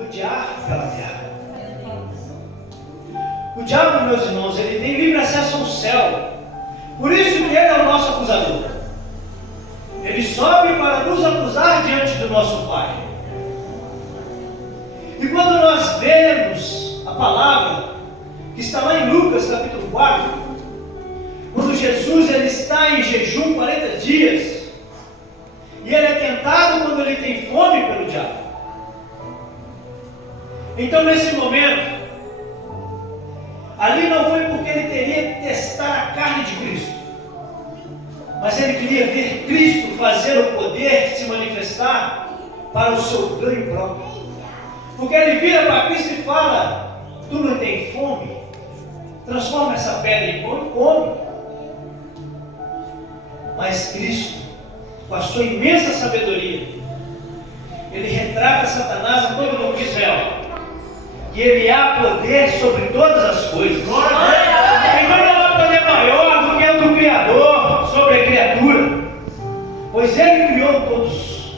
rodear pela terra. O diabo, meus irmãos, ele tem livre acesso ao céu. Por isso que ele é o nosso acusador. Ele sobe para nos acusar diante do nosso Pai. E quando nós vemos a palavra que está lá em Lucas capítulo 4, quando Jesus ele está em jejum 40 dias, e ele é tentado quando ele tem fome pelo diabo. Então nesse momento, ali não foi porque ele teria que testar a carne de Cristo, mas ele queria ver Cristo fazer o poder se manifestar para o seu ganho próprio. Porque ele vira para Cristo e fala: tu não tem fome? Transforma essa pedra em pão, come. Mas Cristo, com a sua imensa sabedoria, ele retrata Satanás a todo mundo de Israel. E ele há poder sobre todas as coisas. Então não há poder maior do que o do Criador sobre a criatura, pois ele criou todos.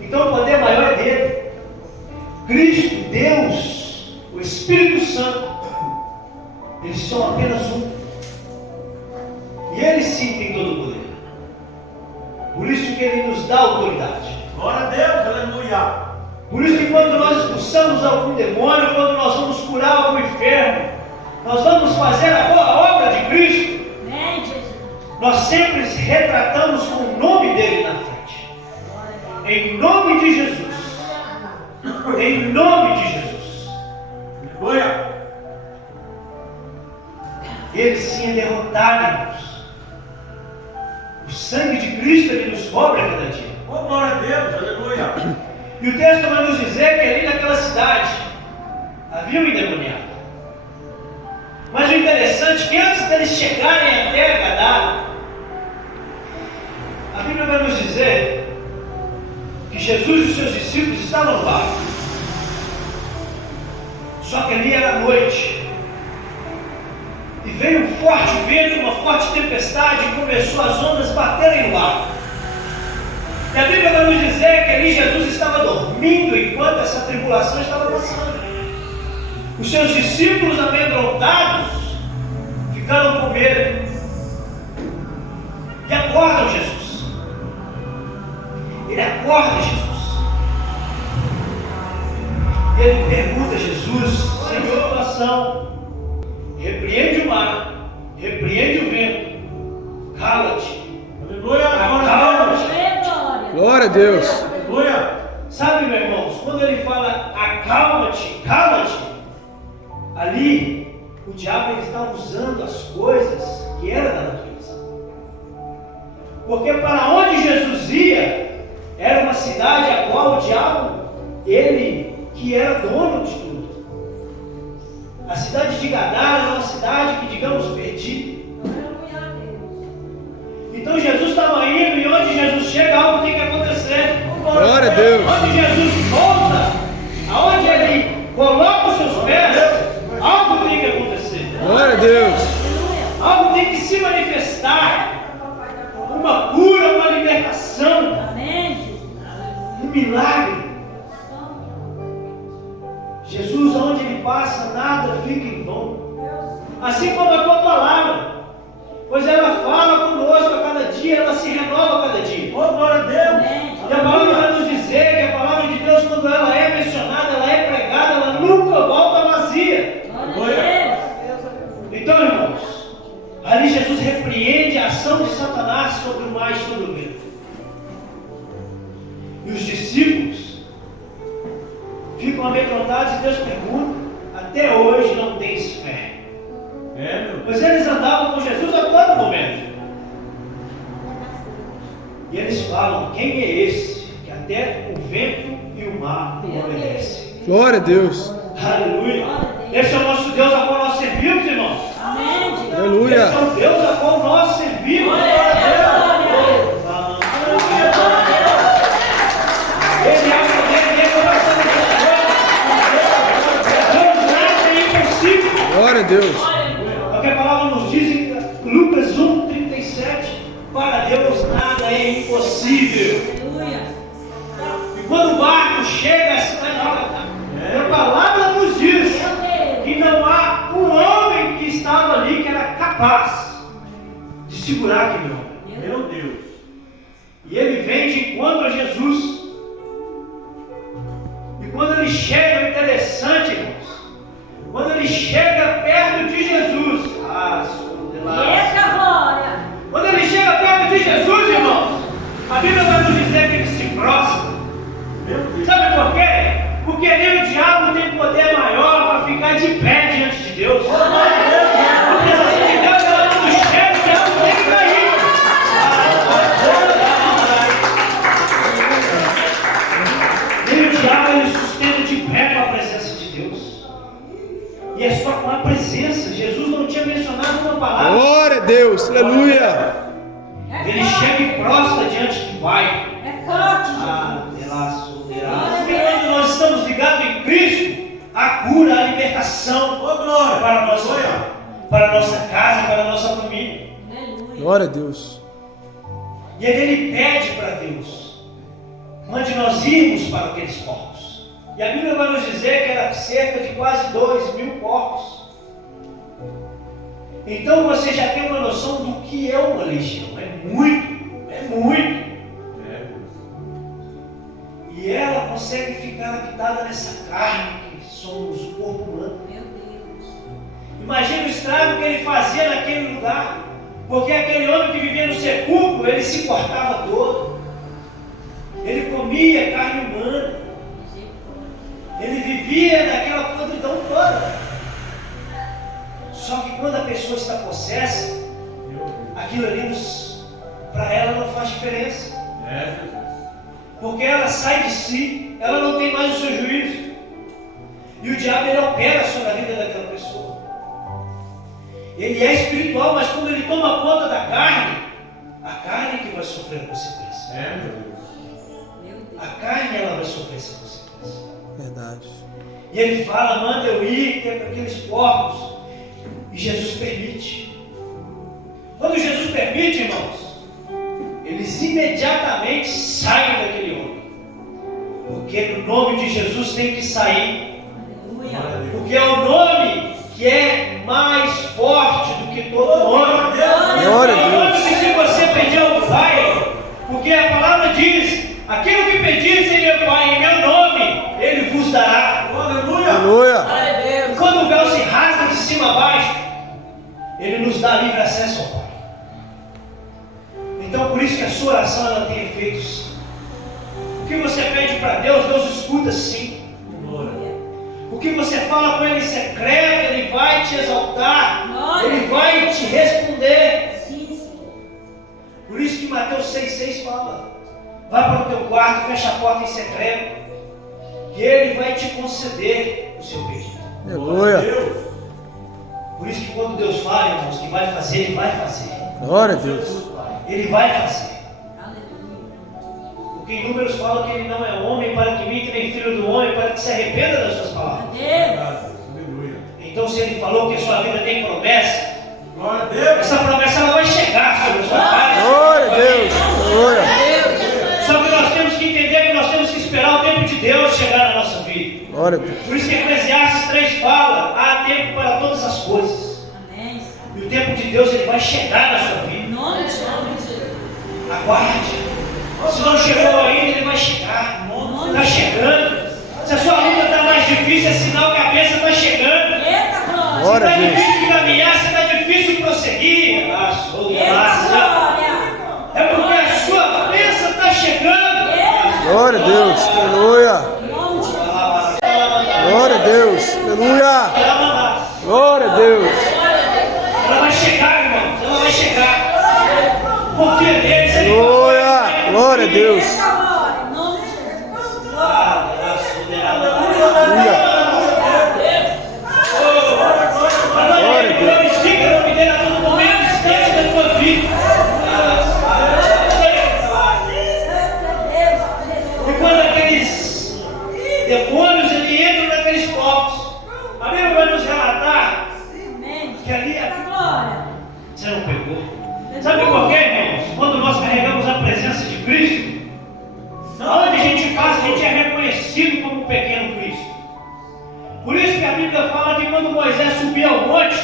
Então o poder maior é dele. Cristo, Deus, o Espírito Santo, eles são apenas um. E ele sim tem todo o poder. Por isso que ele nos dá autoridade. Glória a Deus, aleluia. Por isso que quando nós expulsamos algum demônio, quando nós vamos curar algum enfermo, nós vamos fazer a boa obra de Cristo, nós sempre retratamos com o nome dele na frente. Em nome de Jesus. Em nome de Jesus. Aleluia. Ele sim é derrotado, irmãos. O sangue de Cristo ele nos cobre a cada dia. Oh, glória a Deus, aleluia. E o texto vai nos dizer que ali naquela cidade havia um endemoniado. Mas o interessante é que antes deles chegarem até Gadara, a Bíblia vai nos dizer que Jesus e os seus discípulos estavam no barco. Só que ali era noite. E veio um forte vento, uma forte tempestade, e começou as ondas baterem no barco. E a Bíblia vai nos dizer que ali Jesus estava dormindo enquanto essa tribulação estava passando. Os seus discípulos amedrontados ficaram com medo e acordam Jesus. Ele acorda Jesus. E ele pergunta a Jesus: Senhor, oração, repreende o mar, repreende o vento, cala-te. Aleluia, Acalma-te. Glória a Deus. aleluia. Sabe, meus irmãos, quando ele fala acalma-te, cala-te, ali o diabo ele está usando as coisas que eram da natureza. Porque para onde Jesus ia, era uma cidade a qual o diabo, ele que era dono de tudo. A cidade de Gadara era uma cidade que, digamos, perdida. Então Jesus estava indo e onde Jesus chega, algo tem que acontecer. Glória a Deus. Onde Jesus volta, aonde ele coloca os seus pés, algo tem que acontecer. Glória a Deus. Algo tem que se manifestar. Uma cura, uma libertação, um milagre. Jesus, aonde ele passa, nada fica em vão. Assim como a tua palavra, pois ela fala conosco a cada dia, ela se renova a cada dia. Oh, glória a Deus. E a palavra vai nos dizer que a palavra de Deus, quando ela é mencionada, ela é pregada, ela nunca volta vazia. Então, irmãos, ali Jesus repreende a ação de Satanás sobre o mar e sobre o vento. E os discípulos ficam amedrontados e Deus pergunta: até hoje não tens fé? Pois eles andavam com Jesus a todo momento. E eles falam: quem é esse que até o vento e o mar obedecem? Glória a Deus. Aleluia. Esse é o nosso Deus a qual nós servimos, irmãos. Esse Aleluia. é o Deus a qual nós servimos. Ele é o poder dele, nós estamos não nada é impossível. Glória a Deus. Porque a palavra nos diz em Lucas 1:37, para Deus nada é impossível. E quando o barco chega à cidade, capaz de segurar aquele homem. Meu Deus. E ele vem de encontro a Jesus. E quando ele chega, é interessante, irmãos. Quando ele chega perto de Jesus, Eita glória! quando ele chega perto de Jesus, irmãos, a Bíblia vai nos dizer que ele se prostra. Meu Deus. Sabe por quê? Porque nem o diabo tem poder maior para ficar de pé diante de Deus. Porque a ação de Deus, ela quando chega, o diabo tem que cair. Nem o diabo ele sustenta de pé com a presença de Deus. E é só com a presença. Jesus não tinha mencionado uma palavra. Glória a Deus. Aleluia. Ele chega e prostra diante do Pai. É forte, Jesus. Porque quando nós estamos ligados em Cristo, a cura, a libertação Ô, glória. para a nossa casa, para a nossa família. Aleluia. Glória a Deus. E ele pede para Deus, mande nós irmos para aqueles porcos. E a Bíblia vai nos dizer que era cerca de quase 2.000 porcos. Então você já tem uma noção do que é uma legião. É muito. E ela consegue ficar habitada nessa carne que somos o corpo humano. Meu Deus. Imagina o estrago que ele fazia naquele lugar. Porque aquele homem que vivia no sepulcro, ele se cortava todo. Ele comia carne humana. Ele vivia naquela podridão toda. Só que quando a pessoa está possessa, aquilo ali para ela não faz diferença. Porque ela sai de si, ela não tem mais o seu juízo. E o diabo ele opera sobre a vida daquela pessoa. Ele é espiritual, mas quando ele toma conta da carne, a carne que vai sofrer a consequência. Meu Deus. A carne ela vai sofrer essa consequência. Verdade. E ele fala, manda eu ir ter aqueles porcos. E Jesus permite. Quando Jesus permite, irmãos, eles imediatamente saem daquele homem. Porque no nome de Jesus tem que sair. Aleluia. Porque é o nome que é mais forte do que todo nome. Glória É a o nome Deus. que se você pedir ao Pai, porque a palavra diz, aquilo que pedis em meu Pai, em meu nome, Ele vos dará. Aleluia. Quando o véu se rasga de cima a baixo, Ele nos dá livre acesso ao Pai. Então por isso que a sua oração ela tem efeitos. O que você pede para Deus, Deus escuta sim. O que você fala com Ele em secreto, Ele vai te exaltar. Ele vai te responder. Sim, Senhor. Por isso que Mateus 6,6 fala, vai para o teu quarto, fecha a porta em secreto, que Ele vai te conceder o seu pedido. Aleluia. Por isso que quando Deus fala, irmãos, que vai fazer, Ele vai fazer. Glória a Deus. Ele vai fazer. Aleluia. Porque em Números fala que Ele não é homem para que minta, nem filho do homem para que se arrependa das suas palavras. Deus. Então se Ele falou que a sua vida tem promessa, Glória a Deus. essa promessa ela vai chegar sobre a sua casa. Glória a Deus. Glória. Só que nós temos que entender que nós temos que esperar o tempo de Deus chegar na nossa vida. Glória a Deus. Por isso que Eclesiastes 3 fala, há tempo para todas as coisas. Amém. E o tempo de Deus ele vai chegar na sua vida. Em nome de Jesus. Aguarde. Se não chegou ainda, ele vai chegar. Está chegando. Se a sua luta está mais difícil, é sinal que a bênção está chegando. Eita glória. Se Glória está a Deus. difícil caminhar, se está difícil prosseguir, Eita glória. é porque a sua bênção está chegando. Glória a Deus. Aleluia. Em nome de Jesus. Glória a Deus. Aleluia. Glória a Deus. Ela vai chegar, irmãos. Ela vai chegar. Confia nele. Se ele falou, Glória. ele Glória a cumprir. Deus. Eita glória. Em nome de Jesus. Aleluia. Agora ele glorifica o nome dele a todo momento, instante da tua vida. E quando aqueles demônios ele entram naqueles corpos, a Bíblia vai nos relatar Amém. que ali Eita glória. você não pegou. Sabe por quê, irmãos? Quando nós carregamos a presença de Cristo, aonde a gente faz, a gente é reconhecido como um pequeno Cristo. Por isso que a Bíblia fala que quando Moisés subia ao monte,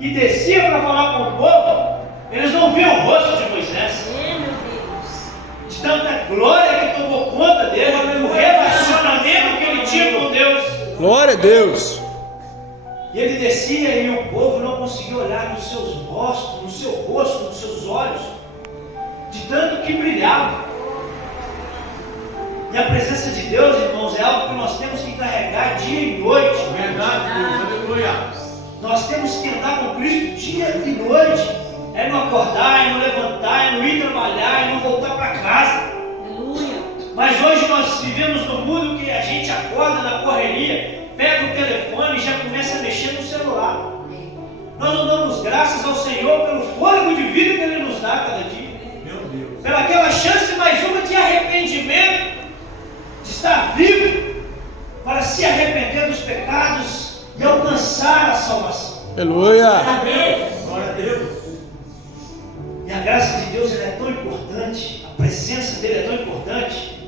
e descia para falar com o povo, eles não viam o rosto de Moisés. Meu Deus. De tanta glória que tomou conta dele, o relacionamento que ele tinha com Deus. Glória a Deus. E ele descia e o povo não conseguia olhar nos seus rostos, no seu rosto, nos seus olhos, de tanto que brilhava. E a presença de Deus, irmãos, é algo que nós temos que carregar dia e noite. Verdade, Deus. Aleluia. Nós temos que andar com Cristo dia e noite. É não acordar, é não levantar, é não ir trabalhar, é não voltar para casa. Aleluia. Mas hoje nós vivemos num mundo que a gente acorda na correria, pega o telefone e já começa a mexer no celular. Nós não damos graças ao Senhor pelo fôlego de vida que Ele nos dá cada dia. Meu Deus. Pela aquela chance mais uma de arrependimento, de estar vivo, para se arrepender dos pecados e alcançar a salvação. Aleluia. Glória a Deus. E a graça de Deus ela é tão importante, a presença dele é tão importante,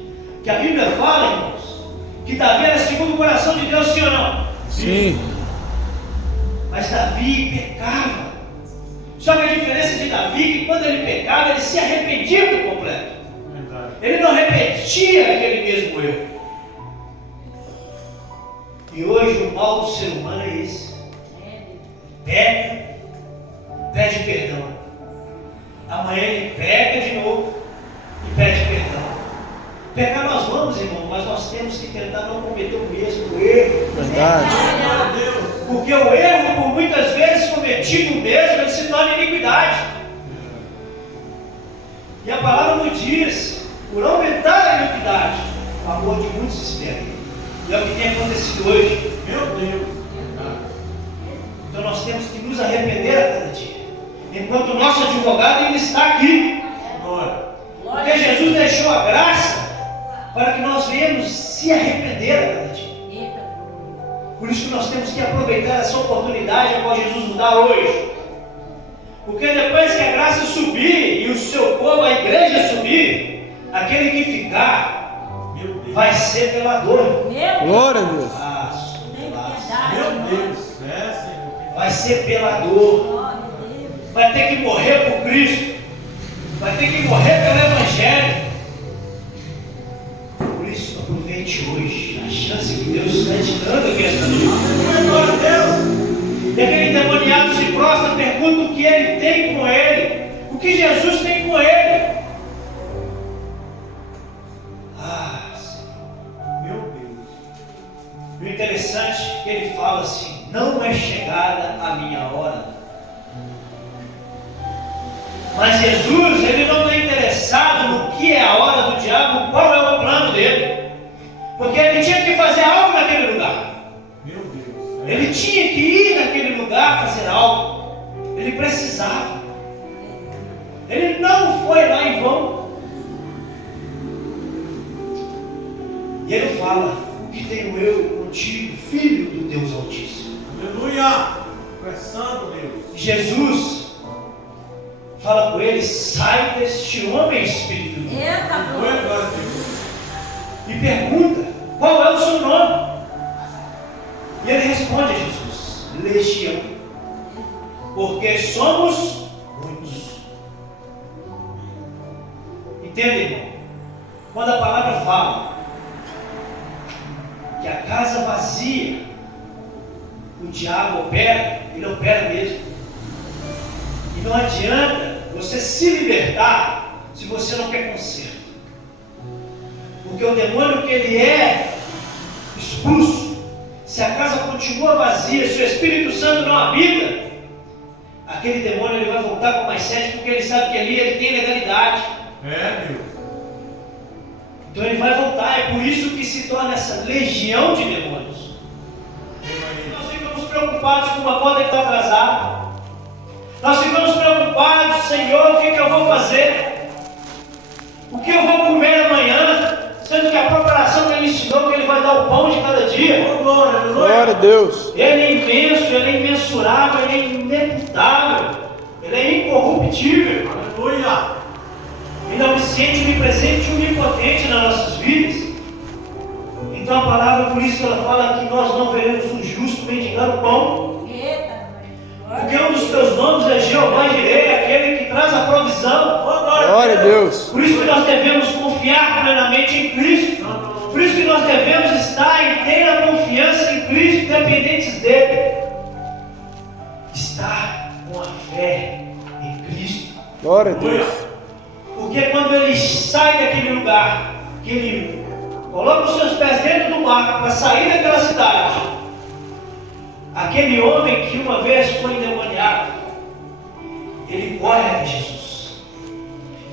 que a Bíblia fala, irmãos, que Davi era segundo o coração de Deus, sim ou não? Sim. Mas Davi pecava. Só que a diferença de Davi é que quando ele pecava, ele se arrependia por completo. Verdade. Ele não repetia aquele mesmo erro. E hoje o mal do ser humano é esse. Peca, pede perdão. Amanhã ele peca de novo e pede perdão. Pecar nós vamos, irmão, mas nós temos que tentar não cometer o mesmo erro. Verdade. Glória a Deus. Porque o erro, por muitas vezes cometido mesmo, ele se torna iniquidade. E a palavra nos diz, por aumentar a iniquidade, o amor de muitos se espera. E é o que tem acontecido hoje. Meu Deus. Verdade. Então nós temos que nos arrepender a cada dia. Enquanto o nosso advogado ainda está aqui. Glória. Porque Jesus deixou a graça para que nós venhamos se arrepender a cada dia. Por isso que nós temos que aproveitar essa oportunidade a qual Jesus nos dá hoje. Porque depois que a graça subir e o seu povo, a igreja subir, aquele que ficar Meu Deus. vai ser pelador. Glória a Deus. Meu Deus. É, Senhor. Vai ser pelador. Vai ter que morrer por Cristo. Vai ter que morrer pelo Evangelho. Por isso, aproveite hoje a chance que Deus está te dando aqui esta noite. Glória a Deus. E aquele endemoniado se prostra, pergunta o que ele tem com ele, o que Jesus tem com ele. Ah, Senhor. Meu Deus. E o interessante é que ele fala assim: não é chegada a minha hora. Mas Jesus, ele não está interessado no que é a hora do diabo, qual é o plano dele. Porque ele tinha que fazer algo naquele lugar. Meu Deus. É. Ele tinha que ir naquele lugar fazer algo. Ele precisava. Ele não foi lá em vão. E ele fala: o que tenho eu contigo, filho do Deus Altíssimo? Aleluia. Tu és santo, Deus. Jesus fala com ele: sai deste homem, espírito. Glória a Deus. E pergunta: qual é o seu nome? E ele responde a Jesus: Legião, porque somos muitos. Entende, irmão? Quando a palavra fala que a casa vazia, o diabo opera, ele opera mesmo. E não adianta você se libertar se você não quer conserto. Porque o demônio que ele é expulso, se a casa continua vazia, se o Espírito Santo não habita, aquele demônio ele vai voltar com mais sede, porque ele sabe que ali ele tem legalidade. É, Deus. Então ele vai voltar, é por isso que se torna essa legião de demônios. Nós ficamos preocupados com uma porta que está atrasada. Nós ficamos preocupados: Senhor, o que eu vou fazer? O que eu vou comer amanhã? Sendo que a própria oração que ele ensinou, que ele vai dar o pão de cada dia. Glória a Deus. Ele é imenso, ele é imensurável, ele é inevitável, ele é incorruptível. Aleluia. Ele é onisciente, onipresente e onipotente nas nossas vidas. Então a palavra, por isso que ela fala que nós não veremos um justo mendigar o pão. Porque um dos teus nomes é Jeová Jireh, aquele que traz a provisão. Glória a Deus. Por isso que nós devemos confiar plenamente em Cristo. Por isso que nós devemos estar em inteira confiança em Cristo, dependentes dele. Estar com a fé em Cristo. Glória a Deus. Porque quando ele sai daquele lugar, que ele coloca os seus pés dentro do barco para sair daquela cidade, aquele homem que uma vez foi endemoniado, ele corre a Jesus.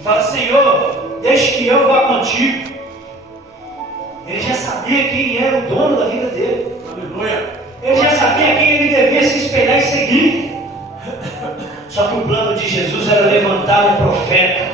Fala: Senhor, deixe que eu vá contigo. Ele já sabia quem era o dono da vida dele. Aleluia. Ele já sabia quem ele devia se espelhar e seguir. Só que o plano de Jesus era levantar um profeta,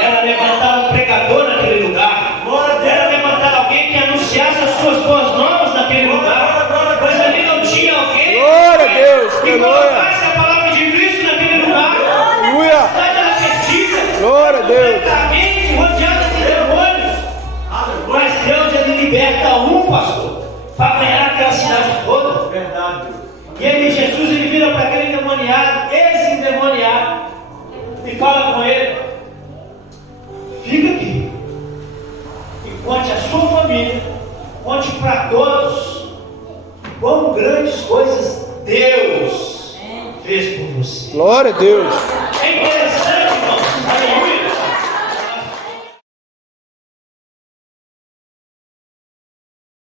era levantar um pregador naquele lugar, era levantar alguém que anunciasse as suas boas novas naquele lugar. Pois ali não tinha alguém Glória a Deus. que Aleluia. colocasse a palavra de Cristo naquele lugar. Aleluia. A cidade era perdida, Glória a Deus. completamente rodeada de demônios. Mas Deus, ele liberta um, pastor, para ganhar aquela cidade toda. Verdade. E ele, Jesus, ele vira para aquele endemoniado, ex-endemoniado, e fala com ele: fica aqui e conte a sua família, conte para todos quão grandes coisas Deus fez por você. Glória a Deus.